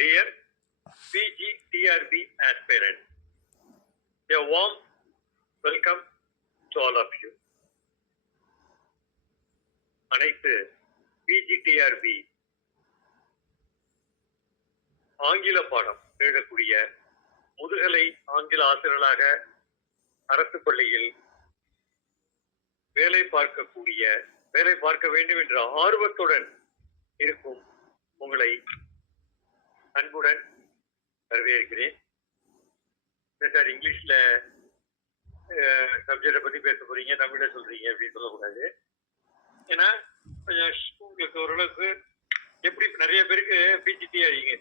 Dear PGTRB aspirants, a warm welcome to all of you. அனைத்து PGTRB ஆங்கில பாடம் எழுதக்கூடிய முதுகலை ஆங்கில ஆசிரியர்களாக அரசு பள்ளியில் வேலை பார்க்கக்கூடிய வேலை பார்க்க வேண்டும் என்ற ஆர்வத்துடன் இருக்கும் உங்களை அன்புடன் வரவேற்கிறேன். இல்லை சார் இங்கிலீஷ்ல சப்ஜெக்டை பத்தி பேச போறீங்க தமிழ்ல சொல்றீங்க அப்படின்னு சொல்லக்கூடாது. ஏன்னா கொஞ்சம் உங்களுக்கு ஓரளவுக்கு எப்படி நிறைய பேருக்கு பிஜிடி ஆகிங்க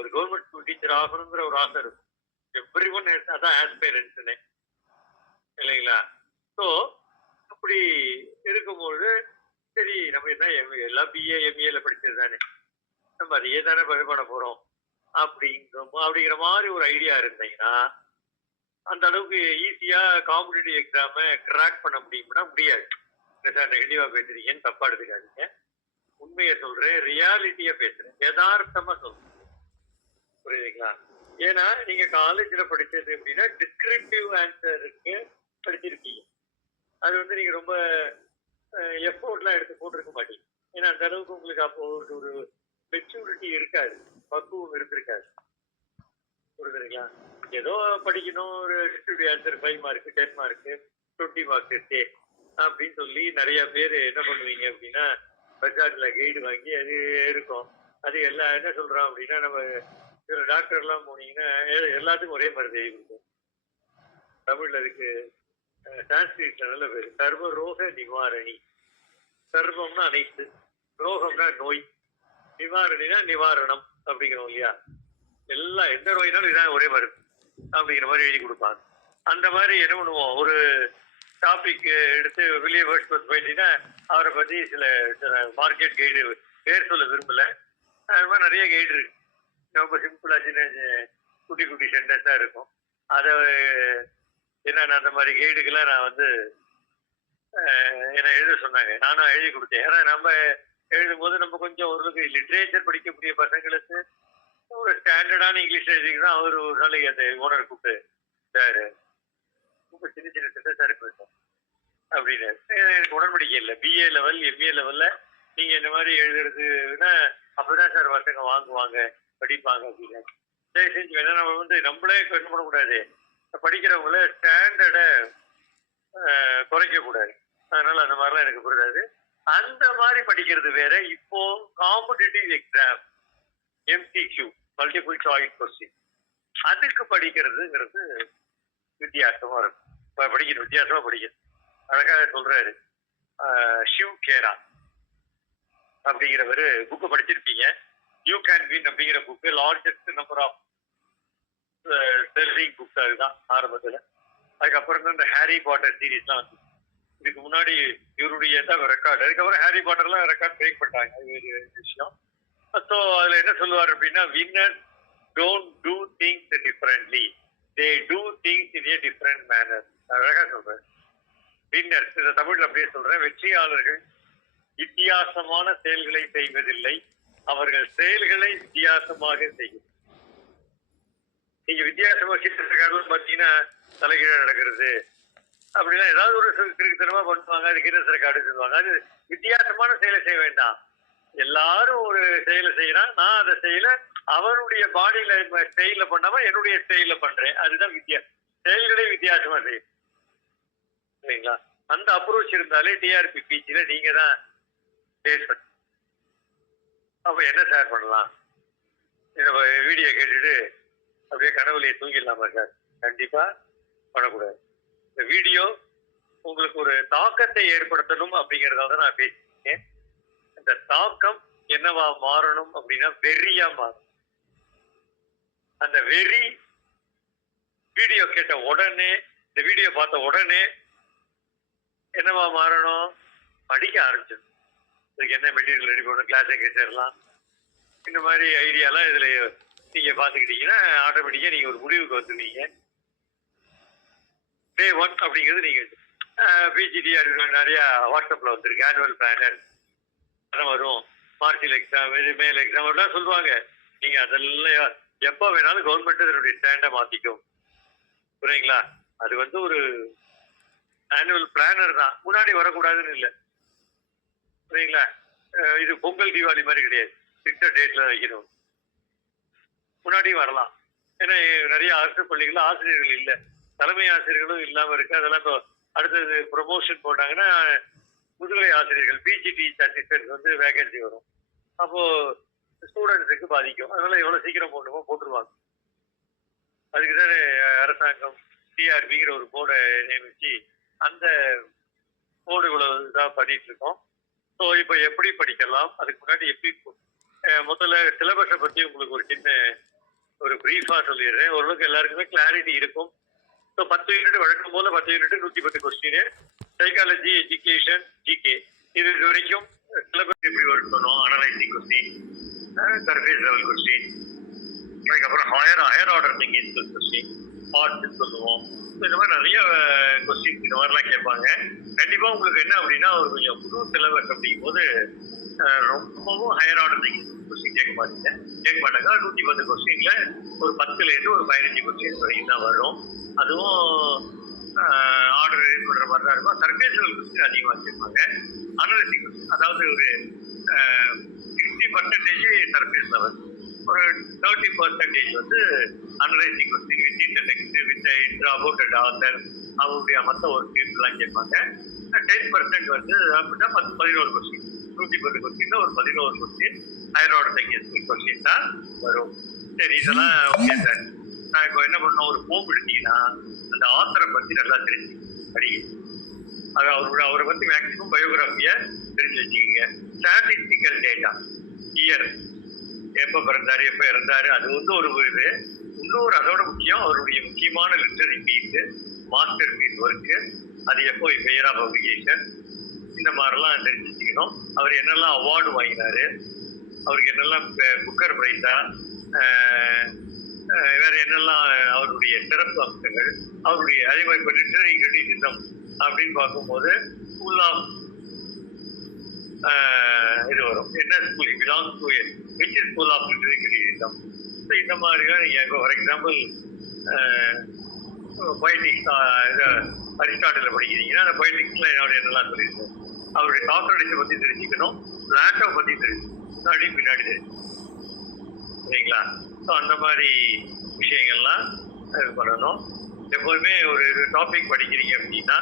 ஒரு கவர்மெண்ட் ஸ்கூல் டீச்சர் ஆகணுங்கிற ஒரு ஆசை இருக்கும். எவ்ரி ஒன் அதான் ஆஸ்பைரன்ஸ்னு இல்லைங்களா? ஸோ அப்படி இருக்கும்போது சரி நம்ம என்ன எம்ஏ எல்லாம் பிஏ எம்ஏல படிச்சது தானே. நம்ம அதையே தானே பணி பண்ண போகிறோம் அப்படிங்கிற அப்படிங்கிற மாதிரி ஒரு ஐடியா இருந்தீங்கன்னா அந்த அளவுக்கு ஈஸியா காம்படிட்டிவ் எக்ஸாமை கிராக் பண்ண முடியும்னா முடியாது. சார் நெகட்டிவா பேசுறீங்கன்னு தப்பா எடுத்துக்காதீங்க. உண்மையை சொல்றேன் ரியாலிட்டியா பேசுறேன். யதார்த்தமா சொல்றேன். புரியுதுங்களா? ஏன்னா நீங்க காலேஜ்ல படிச்சது அப்படின்னா டிஸ்கிரிப்டிவ் ஆன்சருக்கு படிச்சிருக்கீங்க. அது வந்து நீங்க ரொம்ப எஃபோர்ட்லாம் எடுத்து போட்டிருக்க மாட்டீங்க. ஏன்னா அந்த அளவுக்கு உங்களுக்கு அப்போ ஒரு ஒரு மெச்சூரிட்டி இருக்காது. பக்குவம் இருந்திருக்காது. புரியுதுங்களா ஏதோ படிக்கணும் ஒரு descriptive answer five mark ten mark twenty mark டே அப்படின்னு சொல்லி நிறைய பேர் என்ன பண்ணுவீங்க அப்படின்னா பஜார்ல கைடு வாங்கி அது இருக்கும் அது எல்லாம் என்ன சொல்றோம் அப்படின்னா நம்ம சில டாக்டர்லாம் போனீங்கன்னா எல்லாத்துக்கும் ஒரே மாதிரி எழுதி கொடுக்கும். தமிழ்ல அதுக்கு சான்ஸ்கிரிட்ல நல்ல பேர் சர்வ ரோக நிவாரணி. சர்வம்னா அனைத்து. ரோகம்னா நோய். நிவாரணினா நிவாரணம். அப்படிங்கிறோம் இல்லையா? எல்லாம் எந்த நோயினாலும் இதான் ஒரே மருந்து அப்படிங்கிற மாதிரி எழுதி கொடுப்பாங்க. அந்த மாதிரி என்ன பண்ணுவோம்? ஒரு டாபிக் எடுத்து வில்லியம் வேர்ட்ஸ்வர்த் போயிட்டீங்கன்னா அவரை பற்றி சில சில மார்க்கெட் கைடு பேர் சொல்ல விரும்பலை. அது மாதிரி நிறைய கைடு இருக்கு. ரொம்ப சிம்பிளாக சின்ன குட்டி குட்டி சென்டென்ஸாக இருக்கும். அதை என்னென்ன அந்த மாதிரி கைடுக்கெல்லாம் நான் வந்து என்னை எழுத சொன்னாங்க. நானும் எழுதி கொடுத்தேன். ஏன்னா நம்ம எழுதும்போது நம்ம கொஞ்சம் ஓரளவுக்கு லிட்ரேச்சர் படிக்கக்கூடிய பசங்களுக்கு ஒரு ஸ்டாண்டர்டான இங்கிலீஷ் எழுதிங்கன்னா அவர் ஒரு நாளைக்கு அந்த ஓனர் கூப்பிட்டு சார் ரொம்ப சின்ன சின்ன சென்டென்ஸாக இருக்கு சார் அப்படின்னு. எனக்கு உடன்படிக்கை இல்லை. பிஏ லெவல் எம்ஏ லெவலில் நீங்கள் இந்த மாதிரி எழுதுறதுன்னா அப்பதான் சார் பசங்க வாங்குவாங்க படிப்பாங்க அப்படின்னு. தயவு செஞ்சு வேணா நம்ம வந்து நம்மளே கஷ்டம் பண்ணக்கூடாது. படிக்கிறவங்கள ஸ்டாண்டர்டை குறைக்கக்கூடாது. அதனால் அந்த மாதிரிலாம் எனக்கு புரியாது. அந்த மாதிரி படிக்கிறது வேற. இப்போ competitive exam MCQ multiple choice question அதுக்கு படிக்கிறதுங்கிறது வித்தியாசமா இருக்கும். இப்ப வித்தியாசமா படிக்கிறது அழகாக சொல்றாரு. ஷிவ் கேரா அப்படிங்கிறவர் புக்கு படிச்சிருப்பீங்க. யூ கேன் வின் அப்படிங்கிற book largest number of selling books அதுதான் ஆரம்பத்தில். அதுக்கப்புறம் தான் இந்த ஹாரி பாட்டர் சீரீஸ்லாம் வந்து இதுக்கு முன்னாடி இவருடைய தான் ரெக்கார்டு அதுக்கப்புறம் ஹாரி பாட்டர்லாம் ரெக்கார்ட் பிரேக் பண்ணிட்டாங்க. அது விஷயம். ஸோ அதில் என்ன சொல்லுவார் அப்படின்னா winner don't do things differently they do things in a different manner அழகாக சொல்கிறேன் வின்னர்ஸ் இதை தமிழில் அப்படியே சொல்கிறேன் வெற்றியாளர்கள் வித்தியாசமான செயல்களை செய்வதில்லை. அவர்கள் செயல்களை வித்தியாசமாக செய்யும். நீங்க வித்தியாசமாக கிட்டத்தட்ட பார்த்தீங்கன்னா தலைகீழ நடக்கிறது. அப்படின்னா ஏதாவது ஒரு கிறுக்குத்தனமா பண்ணுவாங்க. அது கிரஸ் ரெக்கார்டு சொல்லுவாங்க. அது வித்தியாசமான செயலை செய்ய வேண்டாம். எல்லாரும் ஒரு செயலை செய்யறான் நான் அதை செய்யல. அவனுடைய பாடியில ஸ்டைல பண்ணாம என்னுடைய ஸ்டைல பண்றேன். அதுதான் வித்தியா செயல்களே வித்தியாசமா செய்யும். சரிங்களா அந்த அப்ரோச் இருந்தாலே டிஆர்பி பீச்சில நீங்க தான் ஃபேஸ் பண்ண அப்ப என்ன சார் பண்ணலாம்? நம்ம வீடியோ கேட்டுட்டு அப்படியே கனவுலையே தூங்கிடலாமா சார் கண்டிப்பா பண்ணக்கூடாது. இந்த வீடியோ உங்களுக்கு ஒரு தாக்கத்தை ஏற்படுத்தணும் அப்படிங்கறதால நான் பேசியிருக்கேன். இந்த தாக்கம் என்னவா மாறணும் அப்படின்னா வெறியா மாறும் அந்த வெறி வீடியோ கேட்ட உடனே இந்த வீடியோ பார்த்த உடனே என்னவா மாறணும்? படிக்க ஆரம்பிச்சிடும். இதுக்கு என்ன மெட்டீரியல் ரெடி பண்ணணும்? கிளாஸை கேட்டுடலாம் இந்த மாதிரி ஐடியாலாம் இதில் நீங்கள் பார்த்துக்கிட்டீங்கன்னா ஆட்டோமேட்டிக்காக நீங்கள் ஒரு முடிவுக்கு வந்துருவீங்க. டே ஒன் அப்படிங்கிறது நீங்கள் பிஜிடி நிறையா வாட்ஸ்அப்பில் வந்திருக்கு. ஆனுவல் பிளானர் வரும். மார்ஷியல் எக்ஸாம் இது மேல் எக்ஸாம் எல்லாம் சொல்லுவாங்க. நீங்கள் அதெல்லாம் எப்போ வேணாலும் கவர்மெண்ட் இதனுடைய ஸ்டாண்டை மாற்றிக்கும் புரியுங்களா? அது வந்து ஒரு ஆனுவல் பிளானர் தான். முன்னாடி வரக்கூடாதுன்னு இல்லை. புரியுங்களா? இது பொங்கல் தீபாவளி மாதிரி கிடையாது. ஃபிக்ஸட் டேட்டில் வைக்கணும். முன்னாடியும் வரலாம். ஏன்னா நிறைய அரசு பள்ளிகளில் ஆசிரியர்கள் இல்லை. தலைமை ஆசிரியர்களும் இல்லாம இருக்கு. அதெல்லாம் இப்போ அடுத்தது ப்ரொமோஷன் போட்டாங்கன்னா முதுகலை ஆசிரியர்கள் பிஜிடி சர்டிஃபிகேட் வந்து வேகன்சி வரும். அப்போ ஸ்டூடெண்ட்ஸுக்கு பாதிக்கும். அதனால எவ்வளவு சீக்கிரம் போடணுமோ போட்டுருவாங்க. அதுக்கு தான் அரசாங்கம் டிஆர்பிங்கிற ஒரு போர்டை நியமிச்சு அந்த போர்டு இவ்வளவு இதாக பண்ணிட்டு இருக்கோம். ஸோ இப்போ எப்படி படிக்கலாம்? அதுக்கு முன்னாடி எப்படி முதல்ல சிலபஸை பற்றி உங்களுக்கு ஒரு சின்ன ஒரு ப்ரீஃபாக சொல்லிடுறேன். ஓரளவுக்கு எல்லாருக்குமே கிளாரிட்டி இருக்கும். ஸோ பத்து யூனிட் வழக்கம் போல பத்து யூனிட் நூற்றி பத்து கொஸ்டின் சைக்காலஜி எஜுகேஷன் ஜிகே இது இது வரைக்கும் சிலபஸ் எப்படி ஒர்க் பண்ணும்? Analysing question surface level question அதுக்கப்புறம் higher higher order thinking question parts சொல்லுவோம். ஸோ இந்த மாதிரி நிறைய கொஸ்டின் இந்த மாதிரிலாம் கேட்பாங்க. கண்டிப்பாக உங்களுக்கு என்ன அப்படின்னா ஒரு கொஞ்சம் புது சிலபஸ் அப்படிங்கும் போது ரொம்பவும் ஹையர் ஆர்டர் திங்கிங் கொஸ்டின் கேட்க மாட்டீங்க. கேட்க மாட்டாங்க. நூற்றி பத்து கொஸ்டினில் ஒரு பத்துலேருந்து ஒரு பதினஞ்சு கொஸ்டின் வரைக்கும் தான் வரும். அதுவும் ஆர்டர் ரேஸ் பண்ணுற மாதிரி தான் இருக்கும். சர்ஃபேஸ் லெவல் அதிகமாக கேட்பாங்க அனலிட்டிக் அதாவது ஒரு சிக்ஸ்டி பர்சன்டேஜ் சர்ஃபேஸ் லெவல் ஒரு தேர்ட்டி பர்சன்டேஜ் வந்து அனலைசிங் கொஸ்டின் வித் இந்த text with intra about author அவருடைய மற்ற ஒரு கேம்லாம் கேட்பாங்க. டென் பர்சன்ட் வந்து அப்படின்னா பத்து பதினோரு கொஸ்டின் நூற்றி பத்து கொஸ்டின் ஒரு பதினோரு question higher order text question தான் வரும். சரி இதெல்லாம் ஓகே சார் நான் இப்போ என்ன பண்ணோம்? ஒரு போம் எடுத்தீங்கன்னா அந்த ஆத்தரை பற்றி நல்லா தெரிஞ்சு படிங்க அது அவரோட அவரை பற்றி மேக்ஸிமம் பயோகிராஃபியை தெரிஞ்சு வச்சுக்கோங்க. ஸ்டாட்டிஸ்டிக்கல் டேட்டா இயர் எப்போ பிறந்தார் எப்போ இறந்தார் அது வந்து ஒரு இது. இன்னொரு அதோட முக்கியம் அவருடைய முக்கியமான literary piece masterpiece work அது எப்போ பெயரா பப்ளிகேஷன் இந்த மாதிரிலாம் தெரிஞ்சு வச்சுக்கணும். அவர் என்னெல்லாம் அவார்டு வாங்கினாரு? அவருக்கு என்னெல்லாம் புக்கர் பிரைஸா வேற என்னெல்லாம் அவருடைய சிறப்பு அம்சங்கள் அவருடைய அதே மாதிரி இப்போ லிட்டரரி கிரெடிட்டிசம் அப்படின்னு பார்க்கும்போது ஃபுல் ஆஃப் இது வரும். என்ன school belong to which school of literary criticism so இந்த மாதிரிலாம் நீங்கள் இப்போ ஃபார் எக்ஸாம்பிள் பொய்டிக்ஸ் இதை அரிஸ்டாட்டில் படிக்கிறீங்கன்னா அந்த பொய்டிக்ஸில் என்னோட என்னெல்லாம் சொல்லியிருக்கேன். அவருடைய கான்ட்ரடிக்ஸை பற்றி தெரிஞ்சுக்கணும் பிளாட்டோ பற்றி தெரிஞ்சுக்கணும். முன்னாடி பின்னாடி தெரிஞ்சுக்கணும். சரிங்களா? ஸோ அந்த மாதிரி விஷயங்கள்லாம் இது பண்ணணும். எப்போதுமே ஒரு டாபிக் படிக்கிறீங்க அப்படின்னா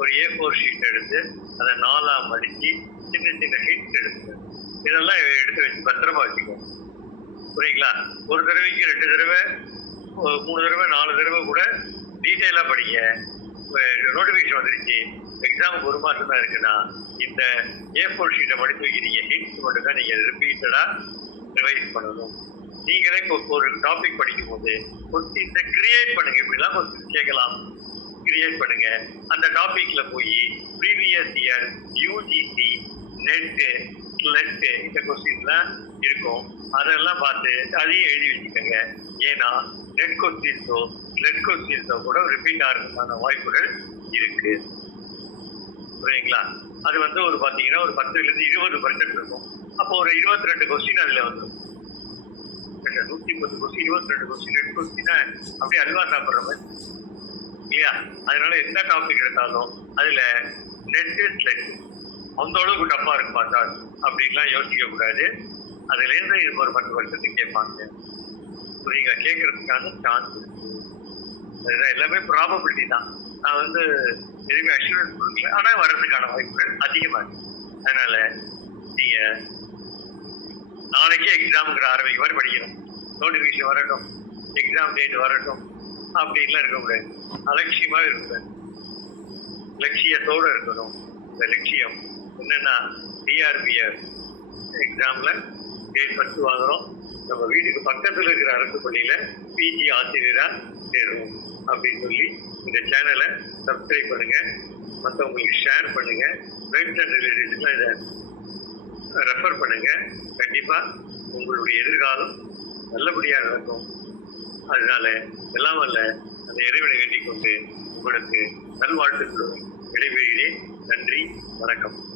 ஒரு ஏ ஃபோர் ஷீட் எடுத்து அதை நாலாக மடித்து சின்ன சின்ன ஹிட் எடுத்து இதெல்லாம் எடுத்து வச்சு பத்திரமா வச்சுக்கோங்க. புரியுங்களா? ஒரு தடவைக்கு ரெண்டு தடவை மூணு தடவை நாலு தடவை கூட டீட்டெயிலாக படிங்க. நோட்டிஃபிகேஷன் வந்துருச்சு. எக்ஸாமுக்கு ஒரு மாதம் தான் இருக்குன்னா இந்த ஏ ஃபோர் ஷீட்டை படித்து வைக்கிறீங்க. ஹிட்ஸ் மட்டும் தான் நீங்கள் ரிப்பீட்டடாக ரிவைஸ் பண்ணணும். நீங்களே ஒரு டாபிக் படிக்கும் போது கொஸ்டின்ஸை கிரியேட் பண்ணுங்க இப்படிலாம் கொஸ்டின் கேட்கலாம். கிரியேட் பண்ணுங்க. அந்த டாபிக்ல போய் previous year UGC NET SLET இந்த கொஸ்டின்லாம் இருக்கும். அதெல்லாம் பார்த்து அதையும் எழுதி வச்சுக்கோங்க. ஏன்னா நெட் கொஸ்டின்ஸோ நெட் கொஸ்டின்ஸோ கூட ரிப்பீட் ஆகிறதுக்கான வாய்ப்புகள் இருக்கு. புரியுங்களா? அது வந்து ஒரு பார்த்தீங்கன்னா ஒரு பத்துலேருந்து இருபது பர்சன்ட் இருக்கும். அப்போ ஒரு இருபத்தி ரெண்டு கொஸ்டின் அதில் வந்துடும் நூற்றி முப்பது கொஸ்டின் இருபத்தி ரெண்டு கொஸ்டின் ரெண்டு கொஸ்டினா அப்படியே அல்வா சாப்பிட்ற மாதிரி. இல்லையா? அதனால எந்த டாபிக் எடுத்தாலும் அதுல நெட் ஸ்லெட் அந்த அளவுக்கு டப்பா இருக்குமா சார்? அப்படின்லாம் யோசிக்க கூடாது. அதுலேருந்து இது ஒரு பத்து வருஷத்துக்கு கேட்பாங்க. புரியுங்க கேட்கறதுக்கான சான்ஸ் இருக்கு. அதுதான் எல்லாமே ப்ராபபிலிட்டி தான். நான் வந்து எதுவுமே அஷூரன்ஸ் கொடுக்கல. ஆனால் வர்றதுக்கான வாய்ப்புகள் அதிகமாக இருக்கு. அதனால நீங்கள் நாளைக்கே எக்ஸாமுங்கிற ஆரம்பிக்க மாதிரி படிக்கணும். நோட்டிஃபிகேஷன் வரட்டும் எக்ஸாம் டேட் வரட்டும் அப்படின்லாம் இருக்கக்கூடாது அலட்சியமாக இருக்கக்கூடாது லட்சியத்தோடு இருக்கணும். இந்த லட்சியம் என்னென்னா டிஆர்பிஎஃப் எக்ஸாமில் டேட் பத்து வாங்குறோம். நம்ம வீட்டுக்கு பக்கத்தில் இருக்கிற அரசு பள்ளியில் பிஜி ஆசிரியராக சேருவோம் அப்படின்னு சொல்லி இந்த சேனலை சப்ஸ்கிரைப் பண்ணுங்கள் மற்றவங்களுக்கு ஷேர் பண்ணுங்கள் ஃப்ரெண்ட்ஸ் அண்ட் ரிலேட்டிவ்ஸ்லாம் இதை ரெஃபர் பண்ணுங்கள் கண்டிப்பாக உங்களுடைய எதிர்காலம் நல்லபடியாக நடக்கும். அதனால எல்லாம் வல்ல அந்த இறைவனை வேண்டிக் கொண்டு உங்களுக்கு நல்வாழ்த்துக்களுடன் விடைபெறுகிறேன். நன்றி வணக்கம்.